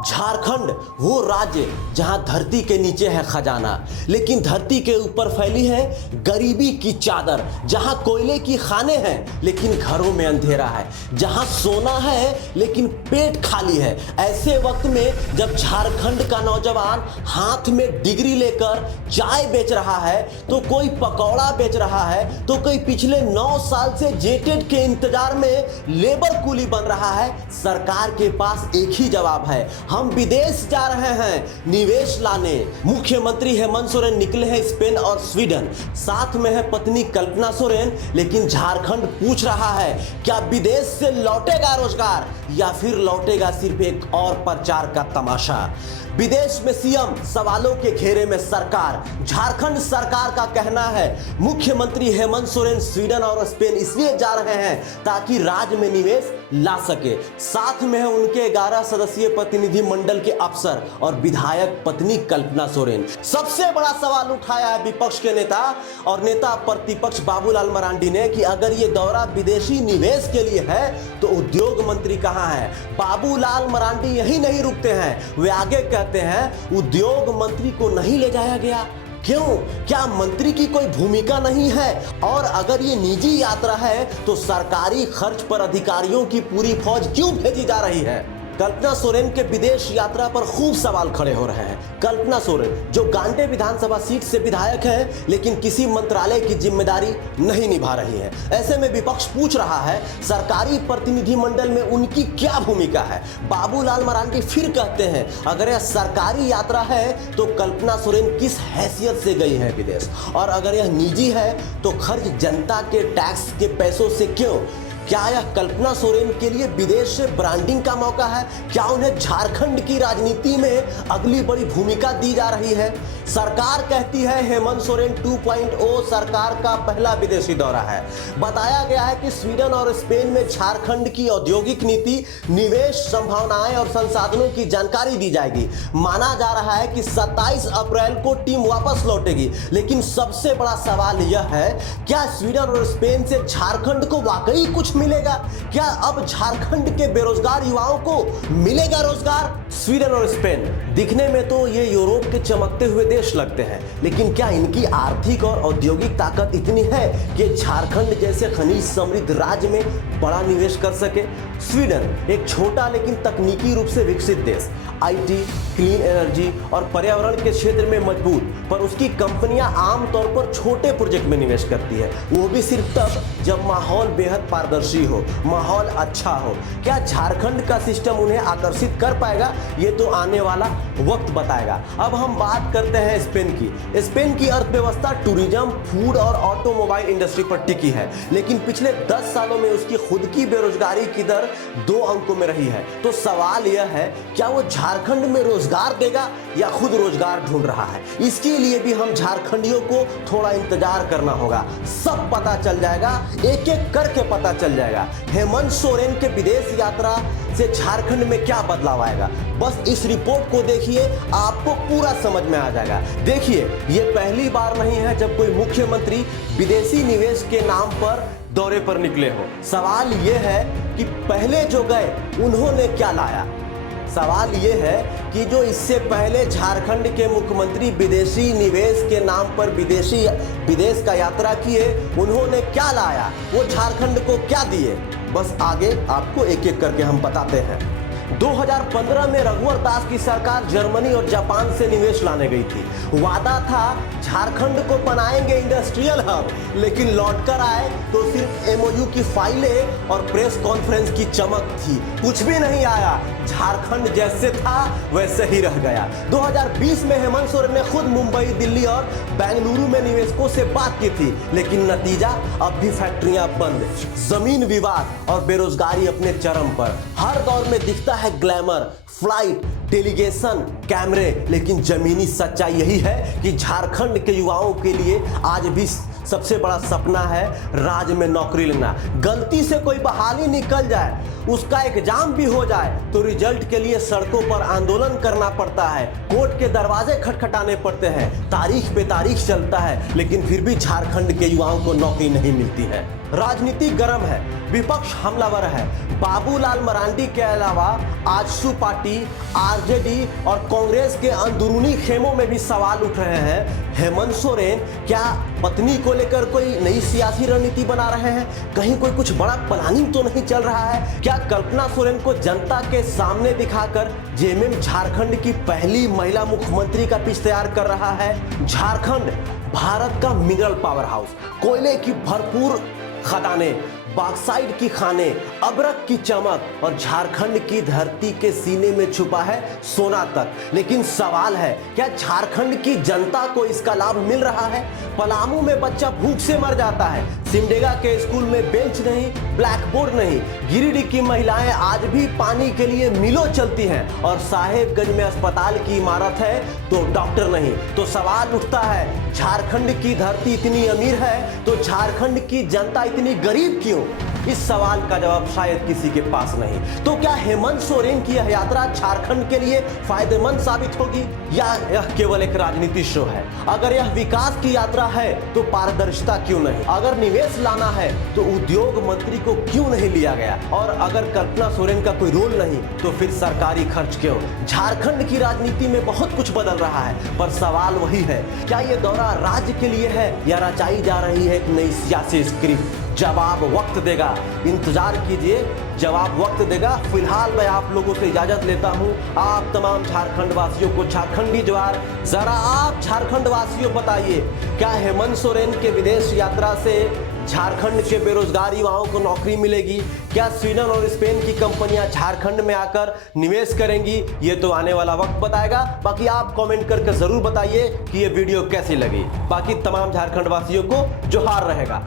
झारखंड वो राज्य जहां धरती के नीचे है खजाना, लेकिन धरती के ऊपर फैली है गरीबी की चादर। जहां कोयले की खाने हैं लेकिन घरों में अंधेरा है, जहां सोना है लेकिन पेट खाली है। ऐसे वक्त में जब झारखंड का नौजवान हाथ में डिग्री लेकर चाय बेच रहा है, तो कोई पकौड़ा बेच रहा है, तो कोई पिछले 9 साल से जेटेड के इंतजार में लेबर कूली बन रहा है, सरकार के पास एक ही जवाब है, हम विदेश जा रहे हैं निवेश लाने। मुख्यमंत्री हेमंत सोरेन निकले हैं स्पेन और स्वीडन, साथ में है पत्नी कल्पना सोरेन। लेकिन झारखंड पूछ रहा है, क्या विदेश से लौटेगा रोजगार या फिर लौटेगा सिर्फ एक और प्रचार का तमाशा। विदेश में सीएम, सवालों के घेरे में सरकार। झारखंड सरकार का कहना है मुख्यमंत्री हेमंत सोरेन स्वीडन और स्पेन इसलिए जा रहे हैं ताकि राज्य में निवेश ला सके। साथ में है उनके 11 सदस्यीय प्रतिनिधि मंडल के अफसर और विधायक पत्नी कल्पना सोरेन। सबसे बड़ा सवाल उठाया है विपक्ष के नेता और नेता प्रतिपक्ष बाबूलाल मरांडी ने कि अगर ये दौरा विदेशी निवेश के लिए है तो उद्योग मंत्री कहां है। बाबूलाल मरांडी यही नहीं रुकते हैं, वे आगे कहते हैं उद्योग मंत्री को नहीं ले जाया गया, क्यों? क्या मंत्री की कोई भूमिका नहीं है? और अगर ये निजी यात्रा है तो सरकारी खर्च पर अधिकारियों की पूरी फौज क्यों भेजी जा रही है। कल्पना सोरेन के विदेश यात्रा पर खूब सवाल खड़े हो रहे हैं। कल्पना सोरेन जो गांडे विधानसभा सीट से विधायक हैं, लेकिन किसी मंत्रालय की जिम्मेदारी नहीं निभा रही है। ऐसे में विपक्ष पूछ रहा है सरकारी प्रतिनिधि मंडल में उनकी क्या भूमिका है। बाबूलाल मरांडी फिर कहते हैं अगर यह सरकारी यात्रा है तो कल्पना सोरेन किस हैसियत से गई है विदेश, और अगर यह निजी है तो खर्च जनता के टैक्स के पैसों से क्यों। क्या यह कल्पना सोरेन के लिए विदेश से ब्रांडिंग का मौका है? क्या उन्हें झारखंड की राजनीति में अगली बड़ी भूमिका दी जा रही है? सरकार कहती है हेमंत सोरेन 2.0 सरकार का पहला विदेशी दौरा है। बताया गया है कि स्वीडन और स्पेन में झारखंड की औद्योगिक नीति, निवेश संभावनाएं और संसाधनों की जानकारी दी जाएगी। माना जा रहा है कि 27 अप्रैल को टीम वापस लौटेगी। लेकिन सबसे बड़ा सवाल यह है, क्या स्वीडन और स्पेन से झारखंड को वाकई कुछ मिलेगा? क्या अब झारखंड के बेरोजगार युवाओं को मिलेगा रोजगार? स्वीडन और स्पेन दिखने में तो ये यूरोप के चमकते हुए देश लगते हैं, लेकिन क्या इनकी आर्थिक और औद्योगिक ताकत इतनी है कि झारखंड जैसे खनिज समृद्ध राज्य में बड़ा निवेश कर सके? स्वीडन एक छोटा लेकिन तकनीकी रूप से विकसित देश, आईटी, क्लीन एनर्जी और पर्यावरण के क्षेत्र में मजबूत, पर उसकी कंपनियां आमतौर पर छोटे प्रोजेक्ट में निवेश करती है, वो भी सिर्फ तब जब माहौल बेहद पारदर्शी हो, माहौल अच्छा हो। क्या झारखंड का सिस्टम उन्हें आकर्षित कर पाएगा? ये तो आने वाला वक्त बताएगा। अब हम बात करते हैं स्पेन की। स्पेन की अर्थव्यवस्था टूरिज्म, फूड और ऑटोमोबाइल इंडस्ट्री पर टिकी है, लेकिन पिछले 10 सालों में उसकी खुद की बेरोजगारी की दर 2 अंकों में रही है। तो सवाल यह है, क्या वो झारखंड में रोजगार देगा या खुद रोजगार ढूंढ रहा है? इसके लिए भी हम झारखंडियों को थोड़ा इंतजार करना होगा। सब पता चल जाएगा, एक एक करके पता चल जाएगा। हेमंत सोरेन के विदेश यात्रा से झारखंड में क्या बदलाव आएगा, बस इस रिपोर्ट को देखिए, आपको पूरा समझ में आ जाएगा। देखिए, ये पहली बार नहीं है जब कोई मुख्यमंत्री विदेशी निवेश के नाम पर दौरे पर निकले हो। सवाल यह है कि पहले जो गए उन्होंने क्या लाया। सवाल यह है कि जो इससे पहले झारखंड के मुख्यमंत्री विदेशी निवेश के नाम पर विदेश का यात्रा किए, उन्होंने क्या लाया, वो झारखंड को क्या दिए। बस आगे आपको एक एक करके हम बताते हैं। 2015 में रघुवर दास की सरकार जर्मनी और जापान से निवेश लाने गई थी। वादा था झारखंड को बनाएंगे इंडस्ट्रियल हब, लेकिन लौटकर आए तो सिर्फ एमओयू की फाइलें और प्रेस कॉन्फ्रेंस की चमक थी, कुछ भी नहीं आया। झारखंड जैसे था वैसे ही रह गया। 2020 में हेमंत सोरेन ने खुद मुंबई, दिल्ली और बेंगलुरु में निवेशकों से बात की थी, लेकिन नतीजा अब भी फैक्ट्रियां बंद, जमीन विवाद और बेरोजगारी अपने चरम पर। हर दौर में दिखता है ग्लैमर, फ्लाइट, डेलीगेशन, कैमरे, लेकिन जमीनी सच्चाई यही है कि झारखंड के युवाओं के लिए आज भी सबसे बड़ा सपना है राज्य में नौकरी लेना। गलती से कोई बहाली निकल जाए, उसका एग्जाम भी हो जाए तो रिजल्ट के लिए सड़कों पर आंदोलन करना पड़ता है, कोर्ट के दरवाजे खटखटाने पड़ते हैं, तारीख पे तारीख चलता है, लेकिन फिर भी झारखंड के युवाओं को नौकरी नहीं मिलती है। राजनीति गर्म है, विपक्ष हमलावर है। बाबूलाल मरांडी के अलावा आजसू पार्टी, आरजेडी और कांग्रेस के अंदरूनी खेमों में भी सवाल उठ रहे हैं। हेमंत सोरेन क्या पत्नी को लेकर कोई नई सियासी रणनीति बना रहे हैं? कहीं कोई कुछ बड़ा प्लानिंग तो नहीं चल रहा है? क्या कल्पना सोरेन को जनता के सामने दिखाकर जेएमएम झारखंड की पहली महिला मुख्यमंत्री का पिच तैयार कर रहा है? झारखंड भारत का मिनरल पावर हाउस, कोयले की भरपूर खदानें, बॉक्साइट की खाने, अबरक की चमक और झारखंड की धरती के सीने में छुपा है सोना तक। लेकिन सवाल है, क्या झारखंड की जनता को इसका लाभ मिल रहा है? पलामू में बच्चा भूख से मर जाता है, सिमडेगा के स्कूल में बेंच नहीं, ब्लैक बोर्ड नहीं, गिरिडीह की महिलाएं आज भी पानी के लिए मीलों चलती हैं और साहेबगंज में अस्पताल की इमारत है तो डॉक्टर नहीं। तो सवाल उठता है, झारखंड की धरती इतनी अमीर है तो झारखंड की जनता इतनी गरीब क्यों? इस सवाल का जवाब शायद किसी के पास नहीं। तो क्या हेमंत सोरेन की यह यात्रा झारखंड के लिए फायदेमंद साबित होगी या यह केवल एक राजनीतिक शो है? अगर यह विकास की यात्रा है तो पारदर्शिता क्यों नहीं? अगर निवेश लाना है तो उद्योग मंत्री को क्यों नहीं लिया गया? और अगर कल्पना सोरेन का कोई रोल नहीं तो फिर सरकारी खर्च क्यों? झारखंड की राजनीति में बहुत कुछ बदल रहा है, पर सवाल वही है, क्या यह दौरा राज्य के लिए है या रचाई जा रही है एक नई सियासी स्क्रिप्ट? जवाब वक्त देगा, इंतजार कीजिए, जवाब वक्त देगा। फिलहाल मैं आप लोगों से इजाजत लेता हूं। आप तमाम झारखंड वासियों को झारखंडी ज्वार, जरा आप झारखंड वासियों बताइए, क्या हेमंत सोरेन के विदेश यात्रा से झारखंड के बेरोजगार युवाओं को नौकरी मिलेगी? क्या स्वीडन और स्पेन की कंपनियां झारखंड में आकर निवेश करेंगी? ये तो आने वाला वक्त बताएगा। बाकी आप कमेंट करके जरूर बताइए कि ये वीडियो कैसी लगी। बाकी तमाम झारखंड वासियों को जोहार रहेगा।